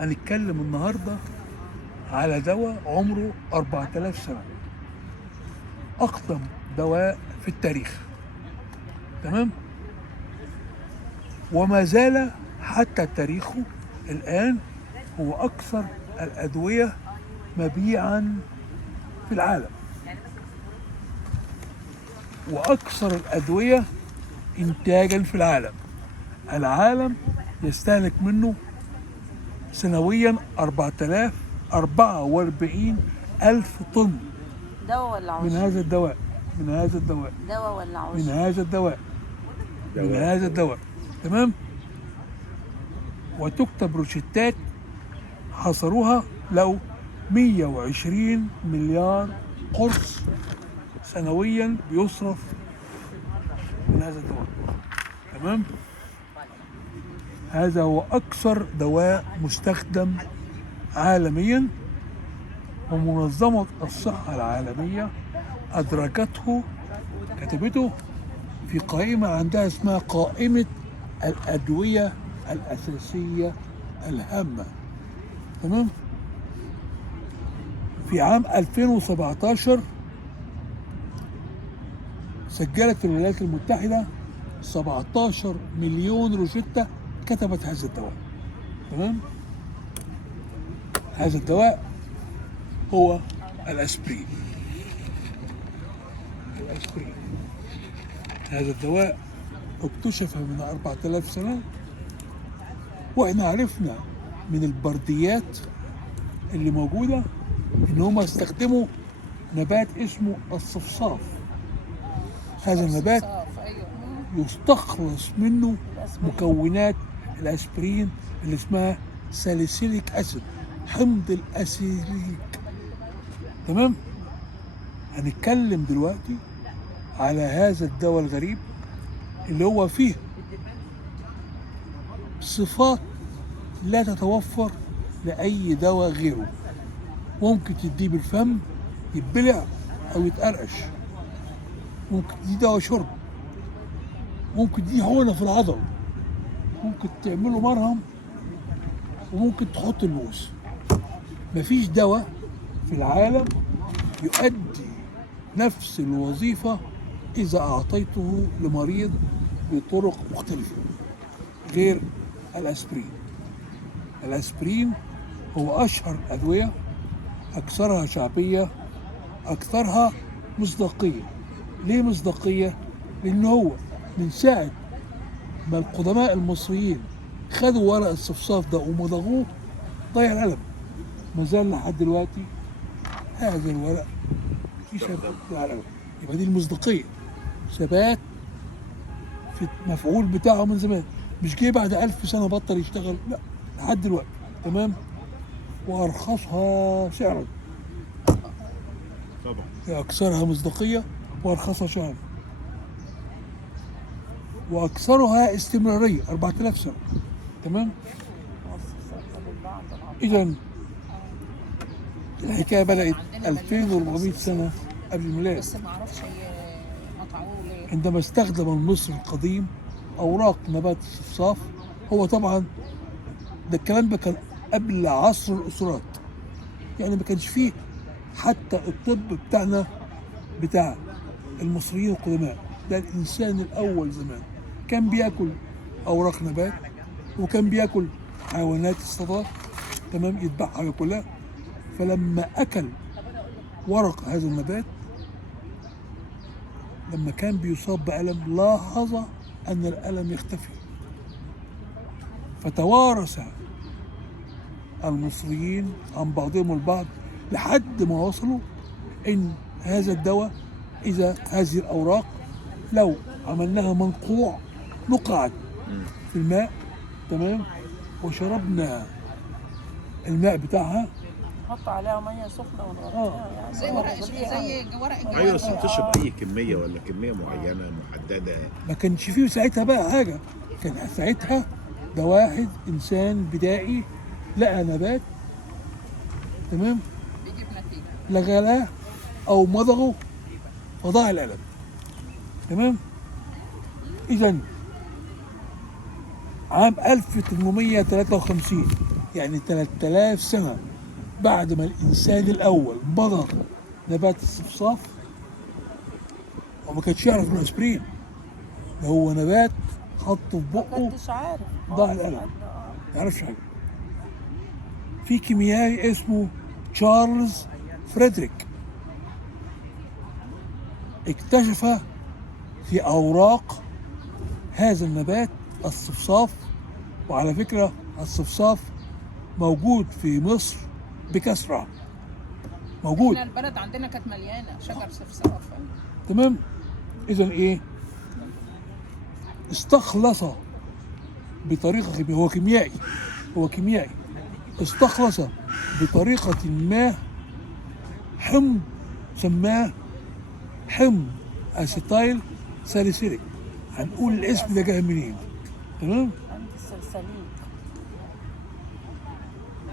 هنتكلم النهارده على دواء عمره 4000 سنة، أقدم دواء في التاريخ. تمام؟ وما زال حتى تاريخه الآن هو أكثر الأدوية مبيعا في العالم، وأكثر الأدوية إنتاجا في العالم. العالم يستهلك منه سنويا 44 ألف طن دواء ولا عشب؟ من هذا الدواء دواء ولا عشب؟ من هذا الدواء. تمام؟ وتكتب روشتات حصروها لو 120 مليار قرص سنويا بيصرف من هذا الدواء. تمام؟ هذا هو أكثر دواء مستخدم عالميا، ومنظمة الصحة العالمية أدرجته، كتبته في قائمة عندها اسمها قائمة الأدوية الأساسية الهامة. تمام؟ في عام 2017 سجلت الولايات المتحدة 17 مليون روشتة كتبت هذا الدواء. تمام؟ هذا الدواء هو الأسبرين. هذا الدواء اكتشف من 4000 سنة، واحنا عرفنا من البرديات اللي موجودة ان هم استخدموا نبات اسمه الصفصاف. هذا النبات يستخلص منه مكونات الاسبرين اللي اسمها ساليسيليك اسيد، حمض الاسيليك. تمام؟ هنتكلم دلوقتي على هذا الدواء الغريب اللي هو فيه صفات لا تتوفر لأي دواء غيره. ممكن تديه بالفم يتبلع أو يتقرقش، ممكن تديه دواء شرب، ممكن تديه حقنة في العضل، ممكن تعمله مرهم، وممكن تحط الموس. مفيش دواء في العالم يؤدي نفس الوظيفة إذا أعطيته لمريض بطرق مختلفة غير الأسبرين. الأسبرين هو أشهر الأدوية، أكثرها شعبية، أكثرها مصداقية. ليه مصداقية؟ لأن هو من ساعة ما القدماء المصريين خدوا ورق الصفصاف ده ومضغوه ضيع القلم. ما زال لحد دلوقتي هذا الورق يشبه على القلم. يبقى دي المصداقية، ثبات في المفعول بتاعه من زمان، مش جه بعد 1000 سنة بطل يشتغل، لا، لحد دلوقتي. تمام؟ وأرخصها سعرا طبعا، أكثرها مصداقية وأرخصها سعرا، وأكثرها استمرارية 4000 سنة. تمام؟ إذا الحكاية بدأت 2400 سنة قبل الميلاد، بس ما اعرفش قطعوه ليه. عندما استخدم المصري القديم أوراق نبات الصفصاف. هو طبعا ده الكلام ده كان قبل عصر الأسرات، يعني ما كانش فيه حتى الطب بتاعنا بتاع المصريين القدماء. ده الإنسان الأول زمان كان بياكل أوراق نبات، وكان بياكل حيوانات الصدى. تمام؟ يذبحها وياكلها. فلما أكل ورق هذا النبات، لما كان بيصاب بألم لاحظ أن الألم يختفي، فتوارث المصريين عن بعضهم البعض لحد ما وصلوا إن هذا الدواء، إذا هذه الأوراق لو عملناها منقوع نقعت في الماء، تمام، وشربنا الماء بتاعها، نحط عليها ميه سخنه ونغطيها يعني زي ورق الجوافه. ايوه، بس بتشرب اي كميه ولا كميه معينه محدده؟ ما كانش فيه ساعتها بقى حاجة. كان ساعتها ده واحد إنسان بدائي لقى نبات، تمام، بيجيب نتيجه. لا غلاه أو مضغه فضاع الألم. تمام؟ إذا عام 1853 يعني 3000 سنة بعد ما الإنسان الأول بذر نبات الصفصاف، وما كانش يعرف إنه أسبرين، ده هو نبات حطه في ما بقه كنتش عارف. ضاع القلم، ما يعرفش حاجة. في كيميائي اسمه تشارلز فريدريك اكتشف في أوراق هذا النبات الصفصاف. وعلى فكرة الصفصاف موجود في مصر بكثرة، موجود. احنا البلد عندنا كانت مليانه شجر صفصاف. تمام. إذا إيه؟ استخلص بطريقة هو كيميائي، هو كيميائي استخلص بطريقة ما حمض سماه حمض أسيتايل ساليسيليك. هنقول الاسم ده جاي منين، تمام؟ عند السلسليك.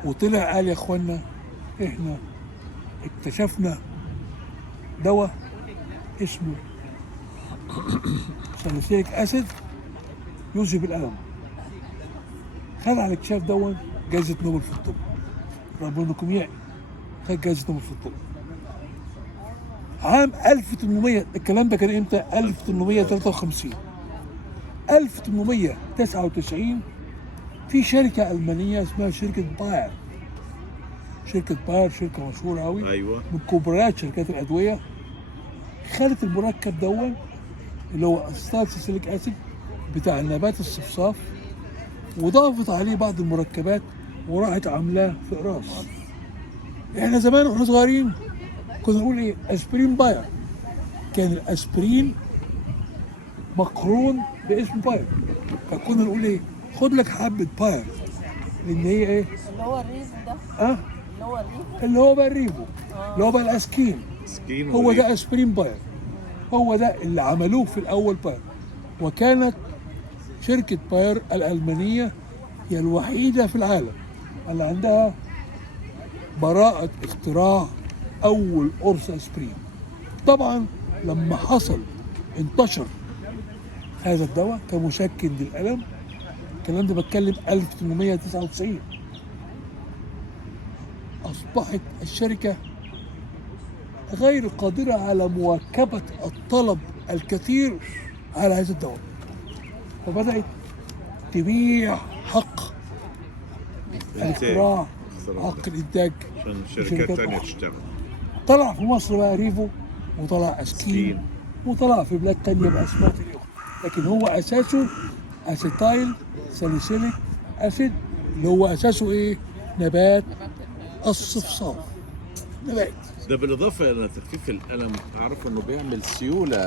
وطلع قال يا اخوانا احنا اكتشفنا دواء اسمه ساليسيليك اسيد يذهب الالم. خد على الاكتشاف دون جائزة نوبل في الطب، رغم انه كيميائي خد جائزة نوبل في الطب. عام 1800 الكلام ده كان امتى؟ 1853. 1899 في شركة ألمانية اسمها شركة باير. شركة باير شركة مشهورة أوي، ايوه من كبريات شركات الأدوية. خدت المركب دون اللي هو الساليسيليك أسيد بتاع النبات الصفصاف، وضافت عليه بعض المركبات وراحت عاملاه في قراص. احنا زمان واحنا صغيرين كنا نقول ايه؟ اسبرين باير. كان الاسبرين مقرون باسم باير، فكنا نقول ايه؟ خد لك حبة باير، لان هي ايه؟ اللي هو الريف ده، اه اللي هو الريف. اللي هو بقى الريفو، اللي هو بقى الاسكين، سكين هو وريف. ده اسبرين باير، هو ده اللي عملوه في الاول باير. وكانت شركة باير الألمانية هي الوحيدة في العالم اللي عندها براءة اختراع أول قرص أسبرين. طبعا لما حصل انتشر هذا الدواء كمسكن للألم، الكلام ده بتكلم 1899، أصبحت الشركة غير قادرة على مواكبة الطلب الكثير على هذا الدواء، فبدأت تبيع حق الاختراع، حق الإنتاج عشان لشركات شركات تانية أخرى. تشتغل. طلع في مصر بقى ريفو، وطلع أسكين، وطلع في بلاد تانية بأسماء تانية، لكن هو أساسه أسيتايل ساليسيليك أسيد، اللي هو أساسه إيه؟ نبات الصفصاف، نبات. ده بالاضافه الى تخفيف الالم، اعرف انه بيعمل سيوله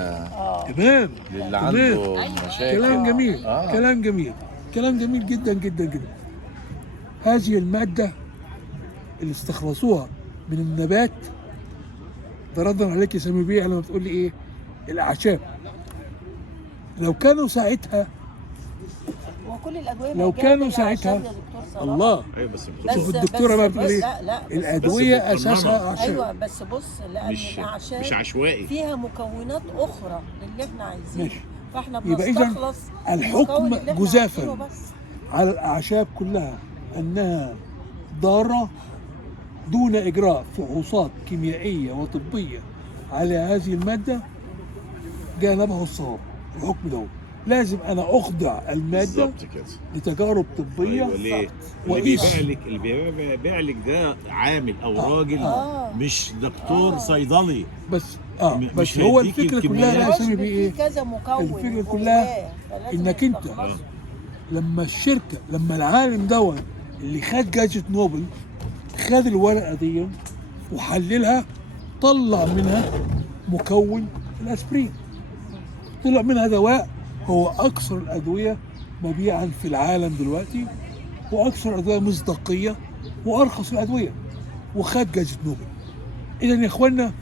تمام، للي تمام. عنده مشاكل. كلام جميل، كلام جميل، كلام جميل جدا جدا جدا. هذه المادة اللي استخلصوها من النبات، ده ردا عليك يا سامي بيه لما بتقول لي ايه؟ الأعشاب. لو كانوا ساعتها، وكل الادويه لو موجودة كانوا بالأعشاب ساعتها يا دكتور صلاح. الله، ايوه بس شوف الدكتورة بقى بتقول ايه؟ لا الأدوية بس مقننة. أساسها أعشاب. ايوه بس بص، لان مش الاعشاب عشوائي. فيها مكونات اخرى للي احنا عايزينه، ماشي. فاحنا يبقى إذن بنستخلص الحكم المكون اللي احنا جزافاً عايزينه بس. على الأعشاب كلها أنها ضارة دون إجراء فحوصات كيميائية وطبية على هذه المادة جانبه الصواب. الحكم ده لازم أنا أخضع المادة بالظبط كده. لتجارب طبية. ايوه ليه؟ اللي وقيس. بيبيع لك ده عامل او راجل، مش دكتور آه. صيدلي. بس مش بس هو هيديك الفكرة كلها الكميات. يا سامي بيه إيه؟ في كذا مكون الفكرة جواه، كلها فلازم إنك أنت نستخلصه. لما الشركة، لما العالم دون اللي خد جائزة نوبل خد الورقة دي وحللها، طلع منها مكون الأسبرين، طلع منها دواء هو أكثر الأدوية مبيعا في العالم دلوقتي، وأكثر الأدوية مصداقية، وأرخص الأدوية، وخد جائزة نوبل. إذا يا إخوانا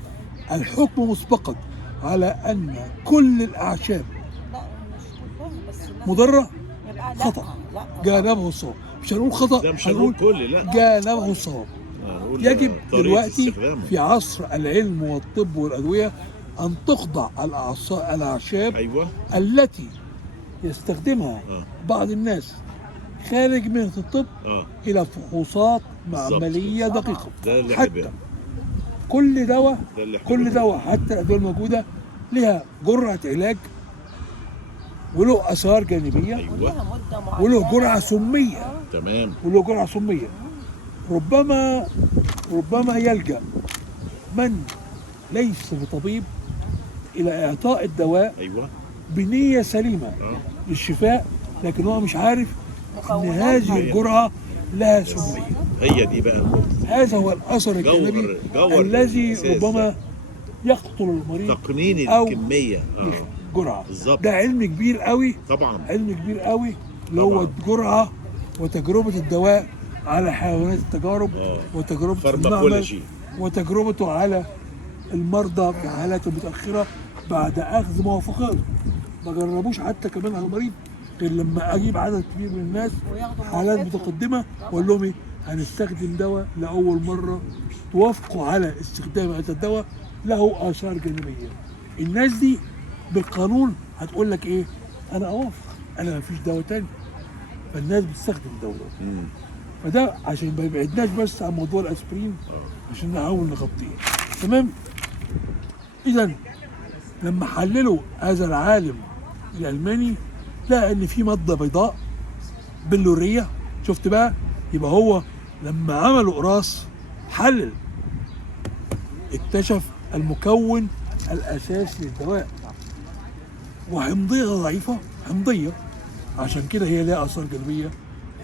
الحكم مسبقا على أن كل الأعشاب لا مش كلها، بس لا. مضرة يبقى لا. خطأ لا جانبه الصواب. مش هنقول خطأ، ده مش هنقول كل، لا. جانبه الصواب. هنقول يجب طريقة دلوقتي استخدامه. في عصر العلم والطب والأدوية أن تخضع الأعشاب ايوه التي يستخدمها بعض الناس خارج مهنه الطب اه الى فحوصات معمليه بالظبط. دقيقه. ده اللي حتى حبيبي. كل دواء ده اللي كل حبيبي. دواء حتى الادويه الموجوده لها جرعه علاج وله اثار جانبيه ايوه وليها مده معينه وله جرعه سميه تمام. وله جرعه سميه. ربما يلجا من ليس بطبيب الى اعطاء الدواء ايوه بنيه سليمه اه للشفاء، لكن هو مش عارف ان مكونات هذه الجرعه لها سميه. هي دي بقى النقطة. هذا هو الاثر الجانبي جوهر الذي الأساس ربما يقتل المريض تقنين أو الكميه اه جرعه. بالظبط. ده علم كبير قوي، طبعا علم كبير قوي اللي هو طبعاً. الجرعه وتجربه الدواء على حيوانات التجارب وتجربه في المعمل فارماكولوجي. وتجربته على المرضى في حالات متاخره بعد اخذ موافقات. ما جربوش حتى كمان على المريض غير لما اجيب عدد كبير من الناس وياخدوا حالات موافقتهم. متقدمه واقول لهم ايه، هنستخدم دواء لاول مره توافقوا على استخدام هذا الدواء له اثار جانبيه. الناس دي بالقانون هتقول لك ايه، انا اوافق، انا مفيش دواء تاني. فالناس بتستخدم الدواء ده. مم. فده عشان ما يبعدناش بس عن موضوع الاسبرين عشان نحاول نغطيه. تمام. اذا لما حللوا هذا العالم الالماني لقى ان في ماده بيضاء بلوريه. شفت بقى؟ يبقى هو لما عملوا قراص حلل اكتشف المكون الاساسي للدواء. وحمضيه ضعيفه، حمضيه، عشان كده هي ليها اثار جانبيه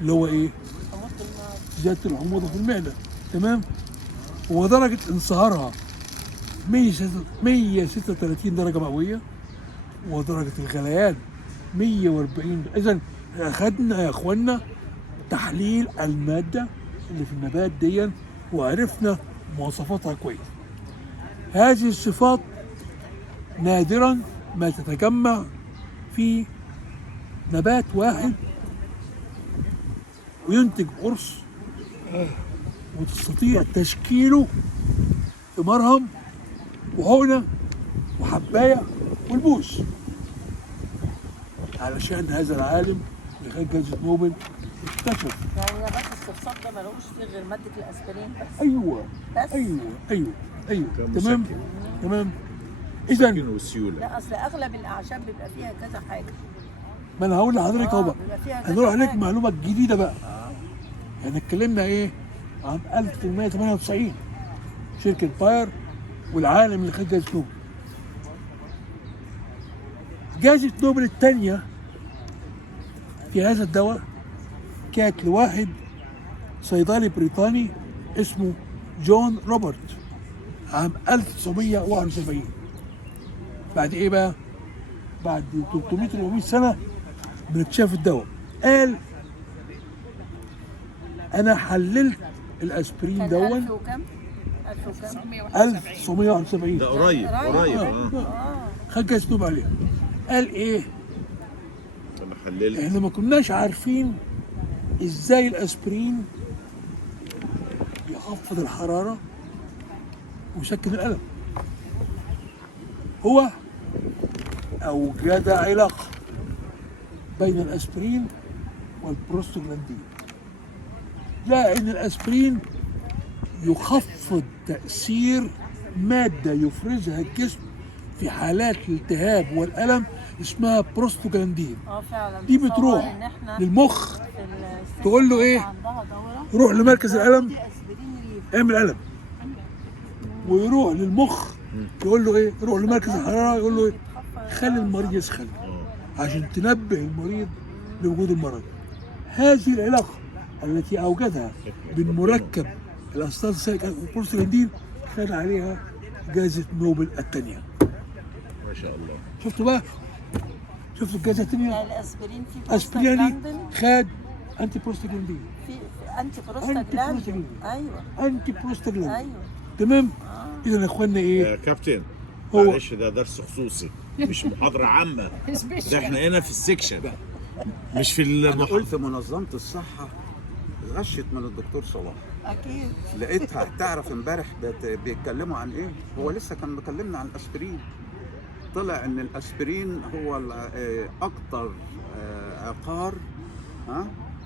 اللي هو ايه؟ حموضة المعدة. زياده الحموضه في المعده. تمام. ودرجه انصهارها 136 درجه مئويه، ودرجه الغليان 140. اذا اخذنا يا اخوانا تحليل الماده اللي في النبات دي وعرفنا مواصفاتها كويس. هذه الصفات نادرا ما تتجمع في نبات واحد وينتج قرص وتستطيع تشكيله في مرهم وحقنه وحبايه والبوس. علشان هذا العالم اللي خد جائزه نوبل اكتشف. يعني نبات الصفصاف ده ملوش فيه غير ماده الاسبرين بس. ايوه بس ايوه كان تمام مسكن. تمام. اذا مسكن والسيوله. لا اصل اغلب الاعشاب بيبقى فيها كذا حاجه. ما انا هقول لحضرتك اهو بقى، بيبقى فيها كذا هنروح لك حاجة. معلومه جديده بقى. يعني اتكلمنا ايه عن 1898 شركه باير والعالم اللي خد جائزه نوبل. جائزه نوبل الثانيه في هذا الدواء كانت لواحد صيدلي بريطاني اسمه جون روبرت عام 1971. بعد ايه بقى؟ بعد 300 400 سنه من اكتشاف الدواء. قال انا حللت الاسبرين كان دون 1000 وكم؟ 1000 وكم؟ 1971. ده قريب قريب خد جائزة نوبل عليها. قال ايه؟ لما حللت احنا ما كناش عارفين ازاي الاسبرين بيخفض الحراره ويسكن الالم. هو اوجد علاقه بين الاسبرين والبروستاجلاندين. لا ان الاسبرين يخفض تاثير ماده يفرزها الجسم في حالات الالتهاب والالم اسمها بروستاجلاندين. فعلا دي بتصور بتروح إن إحنا للمخ في الست تقول له ايه؟ عندها دورة روح لمركز الالم دي أسبرين ريف. اعمل الم. ويروح للمخ يقول له ايه؟ روح لمركز الحراره يقول له ايه؟ خلي المريض يسخن عشان تنبه المريض لوجود المرض. هذه العلاقه التي اوجدها بين مركب الاسطات السائله والبروستاجلاندين خد عليها جائزه نوبل الثانيه. ما شاء الله. شفتوا بقى؟ شفتوا الجائزه الثانيه؟ يعني الأسبرين في اسبرياني بروستاجلاندين، خد انتي بروستاجلاندين. في أنتي بروستاجلاندين. أيوه انتي بروستاجلاندين. أيوه. تمام؟ اذا يا اخوانا ايه؟ يا كابتن هو- معلش ده درس خصوصي مش محاضرة عامة. ده احنا هنا في السكشن مش في أنا المحاضرة. قلت منظمة الصحة غشت من الدكتور صلاح. أكيد. لقيتها تعرف امبارح بيتكلموا عن ايه؟ هو لسه كان مكلمنا عن الاسبرين. طلع ان الاسبرين هو اكتر عقار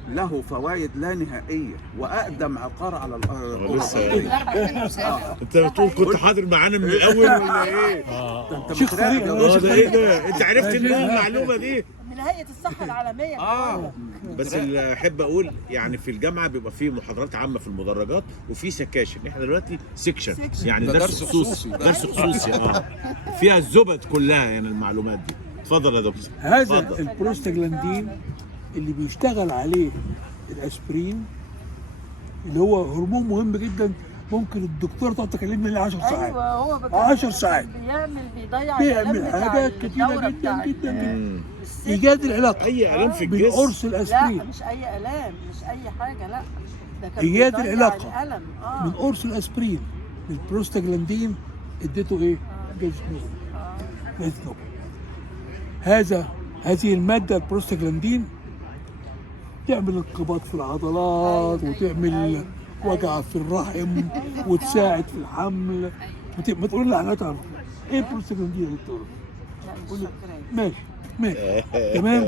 له فوائد لا نهائيه، واقدم عقار على الارض. لسه انت بتقول كنت حاضر معانا من الاول ولا ايه؟ انت شيخ متراقب فريق. يا ده ايه ده؟ انت عرفت منين المعلومه دي؟ من هيئه الصحه العالميه. بس اللي احب اقول يعني في الجامعه بيبقى فيه محاضرات عامه في المدرجات وفي سكاشن، احنا دلوقتي سيكشن يعني ده درس درس خصوصي، خصوصي. درس خصوصي فيها الزبد كلها يعني المعلومات دي. اتفضل يا دكتور. هذا اتفضل. البروستاجلاندين اللي بيشتغل عليه الاسبرين، اللي هو هرمون مهم جدا، ممكن الدكتور تقعد تكلمني عليه 10 ساعات. ايوه هو 10 ساعات بيضيع بيعمل الكلام بتاع حاجات كتيره الدورة جدا بتاعت جدا جدا. مم. الست. ايجاد العلاقه اي الام في بين الجسم قرص لا الاسبرين، مش اي الام، مش اي حاجه، لا ده كان إيجاد بيضيع العلاقة الالم. من قرص الاسبرين للبروستاجلاندين اديته ايه؟ جائزه نوبل. جائزه نوبل. هذه الماده البروستاجلاندين تعمل انقباض في العضلات، وتعمل وجع في الرحم، وتساعد في الحمل. ما تقول لي على تعرف ايه البروستاجلاندين يا دكتور؟ لا مش قول لي. فاكراه. ماشي تمام.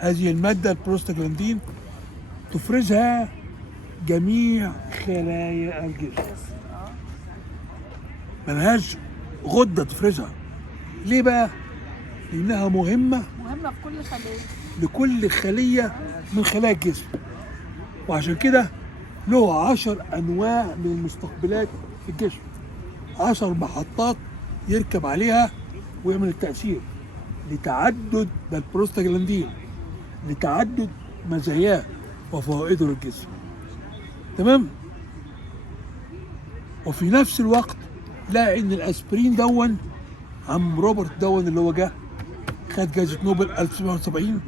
هذه الماده البروستاجلاندين تفرزها جميع خلايا الجسم، ملهاش غده تفرزها. ليه بقى؟ لانها مهمه مهمه في كل خليه. لكل خليه من خلايا الجسم، وعشان كده له 10 انواع من المستقبلات في الجسم، 10 محطات يركب عليها ويعمل التاثير لتعدد البروستاجلاندين، لتعدد مزاياه وفوائده للجسم. تمام. وفي نفس الوقت لا ان الاسبرين دون، عم روبرت دون اللي هو جه خد جائزه نوبل 1970،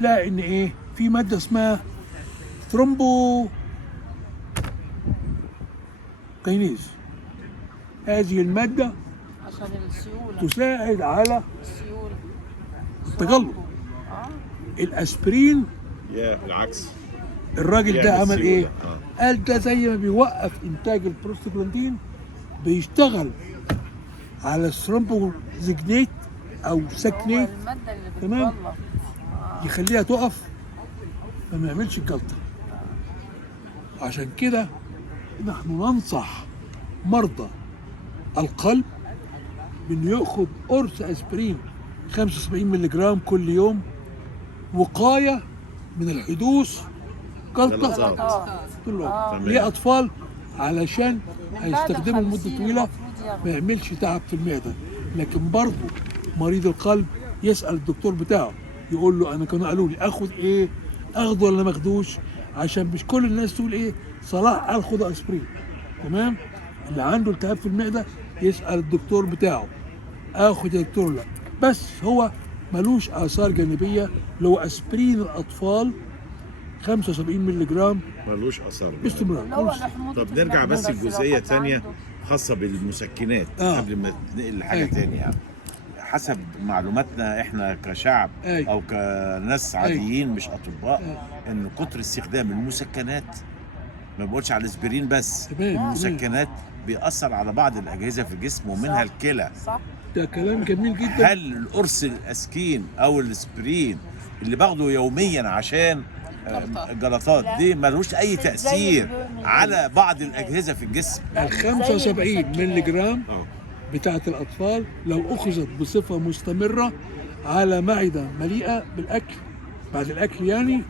لا ان ايه، في ماده اسمها ثرومبو كينيز. هذه الماده عشان السيوله. تساعد على السيوله. التجلط. الاسبرين يا العكس. الراجل ده يعمل عمل ايه؟ سيولة. قال ده زي ما بيوقف انتاج البروستاجلاندين بيشتغل على الثرومبوزيجنيت او هو سكنيت، الماده اللي تمام. بتطلع. يخليها تقف ما يعملش الجلطه. عشان كده نحن ننصح مرضى القلب بانه ياخد قرص اسبرين 75 مللي جرام كل يوم، وقايه من الحدوث جلطه جلطات. طول الوقت. تمام. ليه اطفال؟ علشان هيستخدمه لمده 50 طويله المفروض ياخد. ما يعملش تعب في المعده. لكن برضه مريض القلب يسال الدكتور بتاعه، يقول له انا كانوا قالوا لي اخد ايه، اخده ولا ما اخدوش، عشان مش كل الناس تقول ايه صلاح قال خد اسبرين. تمام. اللي عنده التهاب في المعده يسال الدكتور بتاعه اخد يا دكتور لا. بس هو ملوش اثار جانبيه، اللي هو اسبرين الاطفال 75 مللي جرام ملوش اثار. اللي هو باستمرار. الحموضة طب نرجع المعدة بس لو لجزئيه حد ثانيه عنده. خاصه بالمسكنات قبل ما ننقل لحاجه أيوة. ثانيه يعني. حسب معلوماتنا احنا كشعب أيوة. او كناس عاديين مش اطباء، ان كتر استخدام المسكنات، ما بقولش على الاسبرين بس، تمام. المسكنات بيأثر على بعض الأجهزة في الجسم ومنها صح. الكلى. صح. ده كلام جميل جدا. هل القرص الأسكين أو الاسبرين اللي باخده يوميا عشان الجلطات دي ملوش أي تأثير على بعض الأجهزة في الجسم؟ ال 75 مللي جرام اه بتاعة الأطفال لو أخذت بصفة مستمرة على معدة مليئة بالأكل بعد الأكل يعني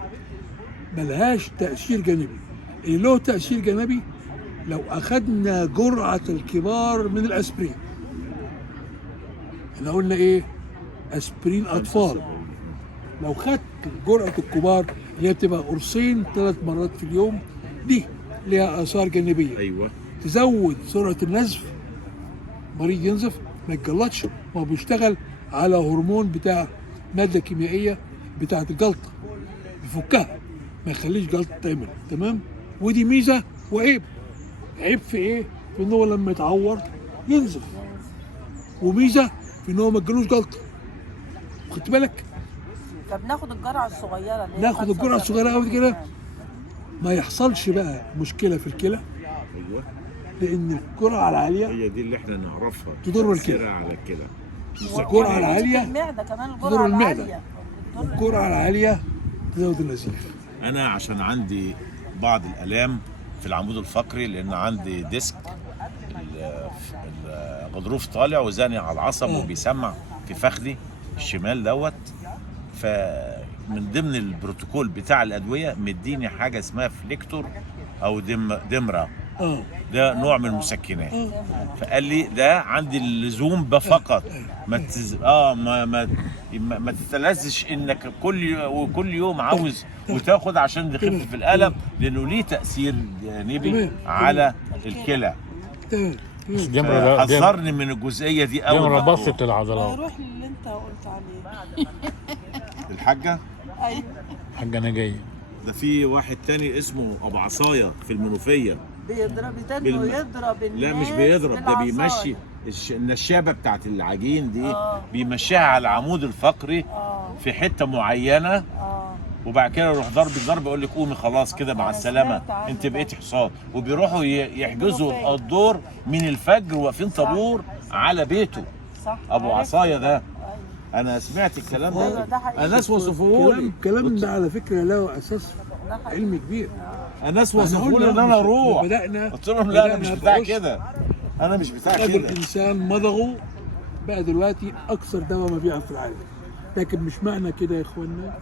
ملهاش تأثير جانبي. اللي له تأثير جانبي لو أخذنا جرعة الكبار من الأسبرين. احنا قلنا إيه؟ أسبرين أطفال. لو خدت جرعة الكبار اللي هي بتبقى قرصين 3 مرات في اليوم، دي ليها آثار جانبية. أيوه. تزود سرعة النزف، مريض ينزف ما يتجلطش، ما هو بيشتغل على هرمون بتاع مادة كيميائية بتاعة الجلطة، يفكها ما يخليش جلطة تعمل. تمام. ودي ميزة وعيب. عيب في ايه؟ في ان هو لما يتعور ينزف، وميزة في ان هو ما تجيلوش جلطة. خدت بالك؟ فبناخد الجرعه الصغيره اللي هي ناخد الجرعة 75 الصغيرة قوي كده، مللي ما يحصلش بقى مشكلة في الكلى، أيوه. لان الجرعة العالية هي دي اللي احنا نعرفها تضر الكلى. تأثيرها على الكلى. الجرعة جرام. العالية المعده كمان تضر الجرعه المعدة. العاليه الجرعه العاليه تزود النزيف. انا عشان عندي بعض الالام في العمود الفقري، لان عندي ديسك الغضروف طالع وزاني على العصب وبيسمع في فخذي الشمال دوت. فمن ضمن البروتوكول بتاع الادويه مديني حاجه اسمها فليكتور او دمرا، ده نوع من المسكنات. فقال لي ده عندي اللزوم ده فقط، ما تتلذش انك كل يوم عاوز وتاخد عشان تخفف الالم، لانه ليه تاثير جانبي على الكلى. تمام. حذرني من الجزئيه دي اول دمرة ما بسط العضلات. روح للي انت قلت عليه. الحاجه ايوه حاجة أنا جاي. ده في واحد تاني اسمه ابو عصايه في المنوفيه، بيضرب تاني يضرب الناس. لا مش بيضرب، ده بيمشي النشابه بتاعت العجين دي بيمشيها على العمود الفقري في حته معينه، وبعد كده يروح ضرب يقول لك قومي خلاص كده مع السلامه انت بقيتي حصان. وبيروحوا يحجزوا الدور من الفجر واقفين طابور على بيته. صح. ابو عصايه ده انا سمعت الكلام ده، الناس وصفوه لي. الكلام ده على فكره له اساس علمي كبير. الناس وصفوا لي ان انا اروح، بدأنا قلت لهم لا انا مش بتاع كده، انا مش بتاع قبل كده. الانسان مضغه بقى دلوقتي اكثر دواء مبيعا في العالم، لكن مش معنى كده يا اخوانا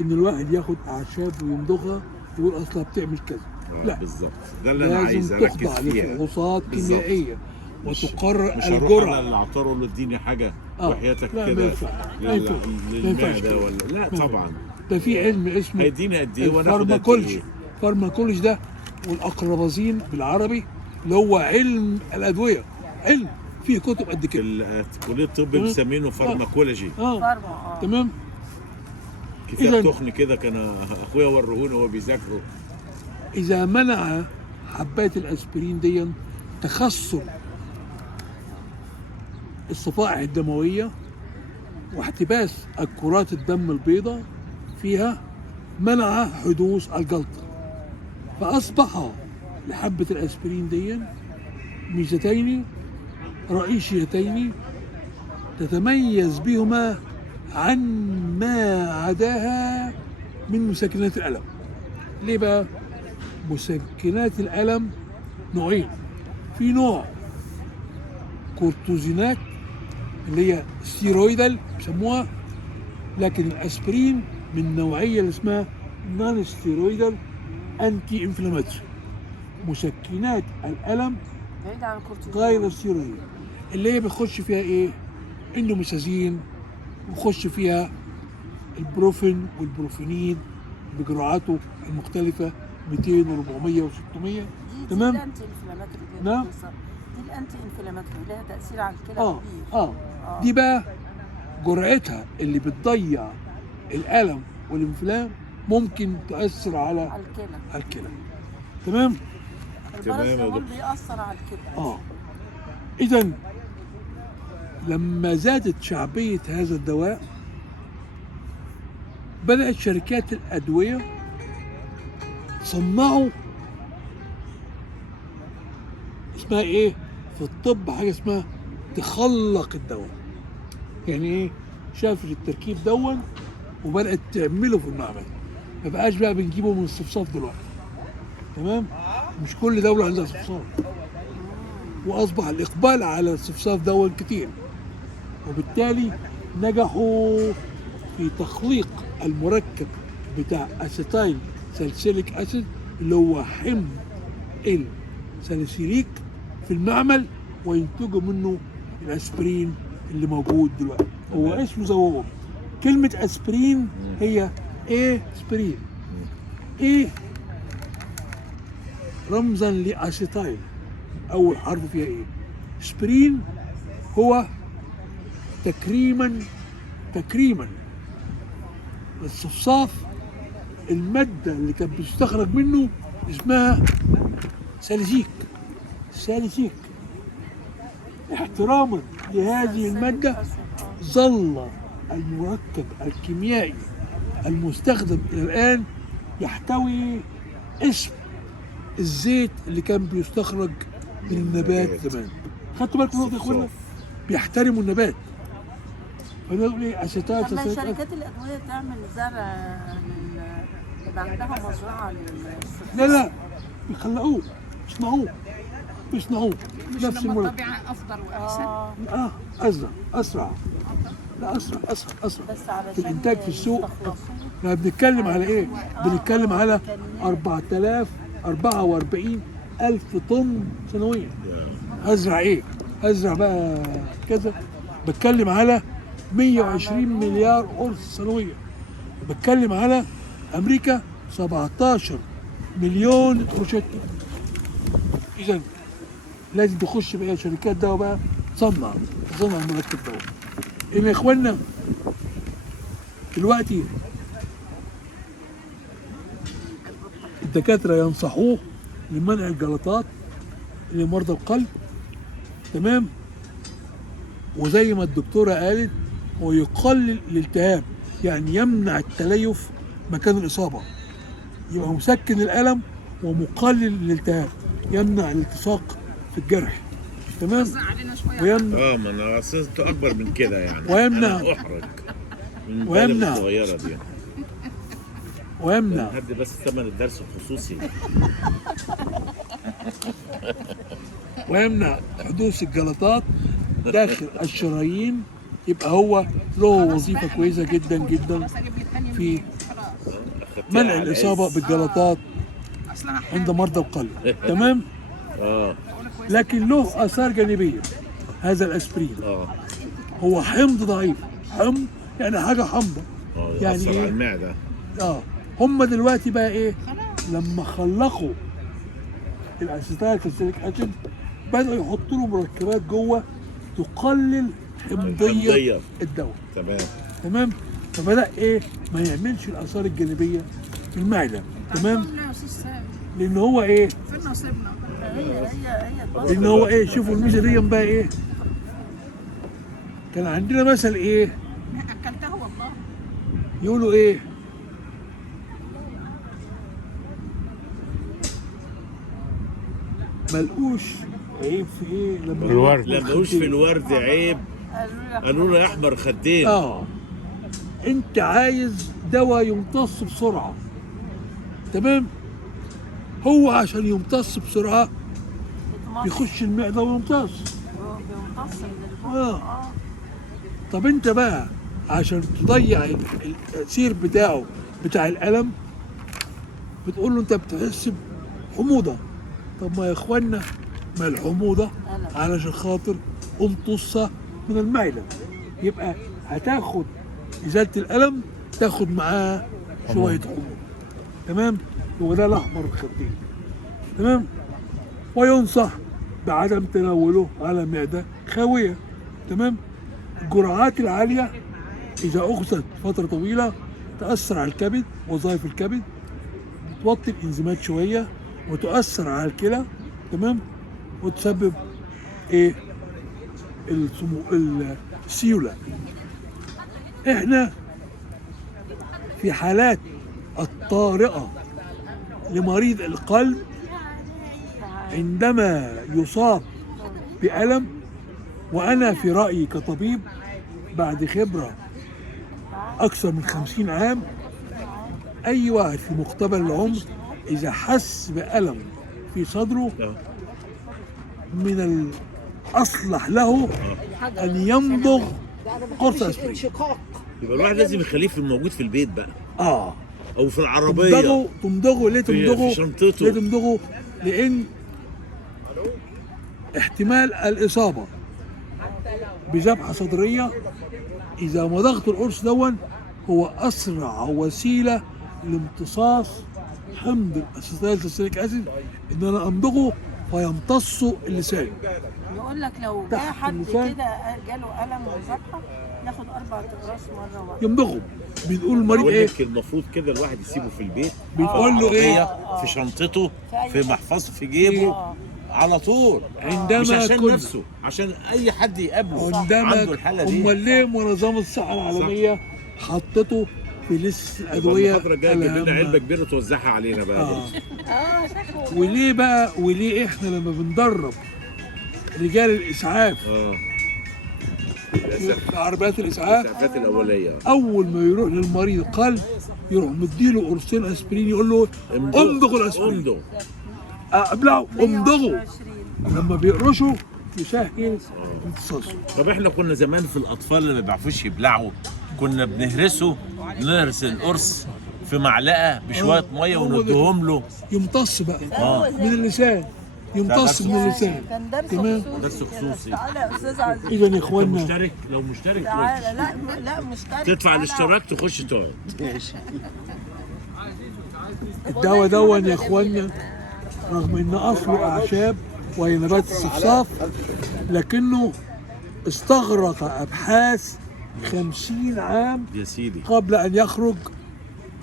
ان الواحد ياخد اعشاب ويمضغها ويقول اصلها بتعمل كذا. لا بالظبط، ده اللي انا عايز لازم اركز تخضع فيها. لفحوصات كيميائيه وتقرر مش هروح الجرعه. انا للعطار اقول له اديني حاجه وحياتك لا، ما كده ينفعش. ما ينفعش للمعده كده. ولا لا طبعا. ده في علم اسمه هيديني قد ايه وانا اخد قد الفارماكولوجي. ايه؟ الفارماكولوجي ده والاقربازين بالعربي اللي هو علم الادويه، علم فيه كتب قد كده. في كليه الطب مسمينه فارماكولوجي. تمام. كتاب تخن كده كان اخويا ورهوني وهو بيذاكره. اذا منع حبايه الاسبرين دي تخثر الصفائح الدمويه واحتباس الكرات الدم البيضاء فيها، منع حدوث الجلطه. فاصبح لحبه الاسبرين دي ميزتين رئيسيتين تتميز بهما عن ما عداها من مسكنات الألم. ليه بقى؟ مسكنات الألم نوعين، في نوع كورتيزونات اللي هي ستيرويدال بيسموها، لكن الأسبرين من نوعية اللي اسمها نون ستيرويدال أنتي إنفلاماتوري، مسكنات الألم بعيد عن الكورتيزون. غير الستيرويدال اللي هي بيخش فيها ايه؟ اندوميسازين، ويخش فيها البروفين والبروفينين بجرعاته المختلفة 200 و400 و600. تمام؟ دي الانتي انفلاماتوري. نعم. دي الانتي انفلاماتوري لها تأثير على الكلى كبير. دي بقى جرعتها اللي بتضيع الألم والانفلام ممكن تؤثر على الكلى. تمام؟ الباراسيتامول بيأثر على الكبد. إذا لما زادت شعبية هذا الدواء بدأت شركات الأدوية صنعوا اسمها إيه؟ في الطب حاجة اسمها تخلق الدواء. يعني إيه؟ شافت التركيب دون وبدأت تعمله في المعمل. ما بقاش بقى بنجيبه من الصفصاف دلوقتي. تمام؟ مش كل دولة عندها صفصاف. واصبح الاقبال على الصفصاف دون كتير، وبالتالي نجحوا في تخليق المركب بتاع اسيتايل ساليسيليك اسيد اللي هو حمض الساليسيليك في المعمل، وينتجوا منه الاسبرين اللي موجود دلوقتي. هو اسمه زي ما هو، كلمة اسبرين هي اسبرين، رمزا لاسيتايل، أول حرف فيها إيه؟ سبرين هو تكريما الصفصاف. المادة اللي كانت بتستخرج منه اسمها ساليسيك. احتراما لهذه المادة ظل المركب الكيميائي المستخدم إلى الآن يحتوي اسم الزيت اللي كان بيستخرج من النبات زمان. خدتوا بالكم يا اخوانا؟ بيحترموا النبات، فنقول ايه اسيتال طب ما ساليسيليك اسيد. شركات الادويه تعمل زرع يبقى عندها مزرعه لا لا بيخلقوه بيصنعوه مش نفس لما المرض. الطبيعه افضل واحسن. اسرع لا اسرع بس علشان في الانتاج في السوق. يستخلصوه. احنا بنتكلم على ايه؟ بنتكلم على 44 ألف طن سنويا. هزرع ايه؟ هزرع بقى كذا. بتكلم على 120 مليار قرص سنويا. بتكلم على امريكا 17 مليون روشته. اذا لازم تخش بقى شركات دواء بقى تصنع مركب دواء. ان يا اخوانا دلوقتي الدكاتره ينصحوه لمنع الجلطات لمرضى القلب، تمام؟ وزي ما الدكتوره قالت هو يقلل الالتهاب، يعني يمنع التليف مكان الاصابه، يبقى مسكن الالم ومقلل الالتهاب، يمنع الالتصاق في الجرح، تمام؟ وزع علينا شويه. ويمنع ما انا اساسا اكبر من كده يعني. ويمنع. أنا احرج من ويمنع. البالغ الصغيره دي. ويمنع هدي بس ثمن الدرس الخصوصي. ويمنع حدوث الجلطات داخل الشرايين. يبقى هو له وظيفه كويسه جدا جدا خلاص اجيب لي الثانيه في منين؟ خلاص منع الاصابه بالجلطات اصلها عند مرضى القلب، تمام؟ اه لكن له اثار جانبيه هذا الاسبرين. اه هو حمض ضعيف، حمض يعني حاجه حامضه. يعني يعني على إيه؟ المعده. هم دلوقتي بقى ايه؟ لما خلقوا الاسيتال ساليسيليك اسيد بدأوا يحطوا له مركبات جوه تقلل حمضيه حمضية. الدواء، تمام. تمام؟ فبدأ ايه؟ ما يعملش الاثار الجانبيه في المعده، تمام؟ لا يا استاذ سامي لان هو ايه؟ فين نصيبنا؟ هي لان هو ايه؟ شوفوا الميزه دي بقى ايه؟ كان عندنا مثل ايه؟ اكلتها والله. يقولوا ايه؟ ملقوش عيب في ايه؟ لما الورد. لا ملوش في الورد عيب. قالوا له يا احمر خدين. انت عايز دواء يمتص بسرعه، تمام؟ هو عشان يمتص بسرعه بيخش المعده ويمتص. بيمتص من البق. طب انت بقى عشان تضيع التاثير بتاع الالم بتقول له انت بتحس بحموضه. طب ما يا اخوانا ما الحموضه علشان خاطر امتصها من المعده، يبقى هتاخد ازاله الالم تاخد معاه شويه حموضه، تمام؟ هو ده الاحمر الخطير، تمام؟ وينصح بعدم تناوله على معده خاويه، تمام؟ الجرعات العاليه اذا اخذت فتره طويله تاثر على الكبد، وظائف الكبد، بتوطي الانزيمات شويه وتؤثر على الكلى، تمام؟ وتسبب ايه؟ السيوله. احنا في حالات الطارئه لمريض القلب عندما يصاب بألم، وأنا في رأيي كطبيب بعد خبرة أكثر من 50 عام، أي واحد في مقتبل العمر إذا حس بألم في صدره من الأصلح له أن يمضغ قرص أسبرين. يبقى الواحد لازم يخليه في الموجود في البيت بقى او في العربيه. تمضغه ليه؟ في شنطته. ليه تمضغه؟ لأن احتمال الإصابة بذبحة صدرية إذا مضغت القرص دون هو أسرع وسيلة لامتصاص حمض الأسيتال ساليسيليك أسيد، إن أنا أمضغه فيمتص اللسان. يقول لك لو جه تحت حد اللسان. كده جاله الم وذبحه ياخد 4 اقراص مره واحده. يمضغه. بنقول المريض بقول إيه؟ لك المفروض كده الواحد يسيبه في البيت، بنقول له إيه؟ في شنطته، في محفظته، في جيبه على طول. عندما مش عشان كنا- نفسه، عشان اي حد يقابله عندما عنده الحاله دي. امال ليه منظمه الصحه العالميه حطته في لسه الادويه الفتره الجايه تجيب لنا الهامة؟ علبه كبيره توزعها علينا بقى. وليه احنا لما بندرب رجال الاسعاف في عربيات الاسعاف. الاسعافات الاوليه. اول ما يروح للمريض قلب يروح مديله قرصين اسبرين، يقول له امضغ الاسبرين، امضغ. ابلعه امضغه. 120. لما بيقرشوا يسهل امتصاصه. طب احنا كنا زمان في الاطفال اللي ما بيعرفوش يبلعوا كنا نهرس القرص في معلقه بشويه ميه هو ده. ونديهم له. يمتص بقى اه من اللسان، يمتص من اللسان. كان درس تمام. خصوصي. درس خصوصي. تعالى يا استاذ عزيز. اذا يا لو اخوانا مشترك تعالى. لا مشترك. تدفع تعالى. الاشتراك تخش تقعد. الدواء دون يا اخوانا رغم ان اصله اعشاب وهي نبات الصفصاف، لكنه استغرق ابحاث 50 عام يا سيدي قبل ان يخرج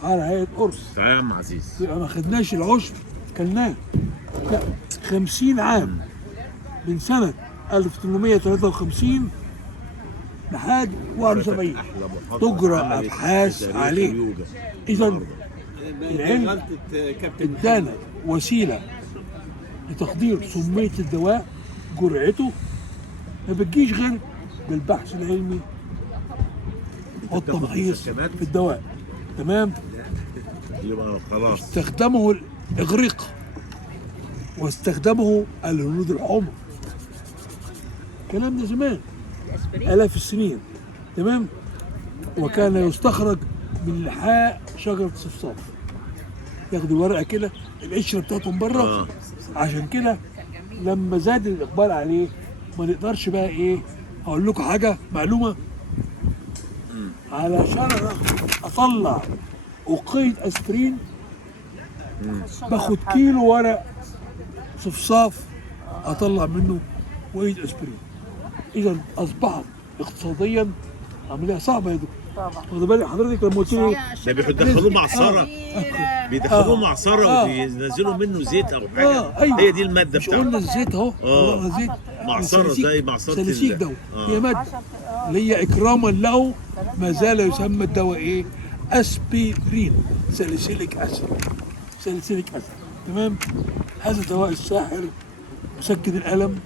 على هيئه قرص. تعال يا عزيز. يبقى ما خدناش العشب كلناه، لا 50 عام من سنه 1853 لحد 71 تجرى ابحاث عليه. اذا العلم ادانا وسيله لتقدير سميه الدواء، جرعته ما بتجيش غير بالبحث العلمي والتمحيص في الدواء. تمام. يبقى خلاص. استخدمه الاغريق واستخدمه الهنود الحمر. الكلام ده زمان آلاف السنين. تمام. وكان يستخرج من لحاء شجرة الصفصاف، ياخدوا ورقة كده القشرة بتاعتهم بره. عشان كده لما زاد الإقبال عليه ما نقدرش بقى إيه، هقول لكم حاجة معلومة، علشان أطلع أوقية أسبرين باخد كيلو ورق صفصاف أطلع منه وقية أسبرين. إذا أصبحت اقتصاديا عملية صعبة يا دكتور. طبعا. واخد بالك حضرتك لما قلت لي ده بيدخلوه معصره. بيدخلوه معصره وبينزلوا منه زيت او حاجه. أيوة. هي دي الماده مش قلنا بتاعته. الزيت اهو، قلنا زيت معصره زي معصره سلسيك ده آه. هي ماده اللي هي اكراما له ما زال يسمى الدواء ايه؟ اسبرين، ساليسيليك اسيد. ساليسيليك اسيد. تمام. هذا دواء الساحر، مسكن الالم،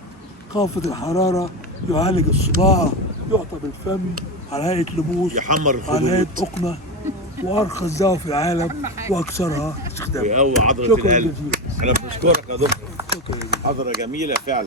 خافض الحراره، يعالج الصداع، يعطى بالفم على هيئه لبوس، يحمر على هيئه الخدود حقنه، وارخص دواء في العالم واكثرها استخداما. ويقوي عضله شكرا القلب. جزيلا. انا بشكرك يا دكتور. شكرا جزيلا. حضره جميله فعلا.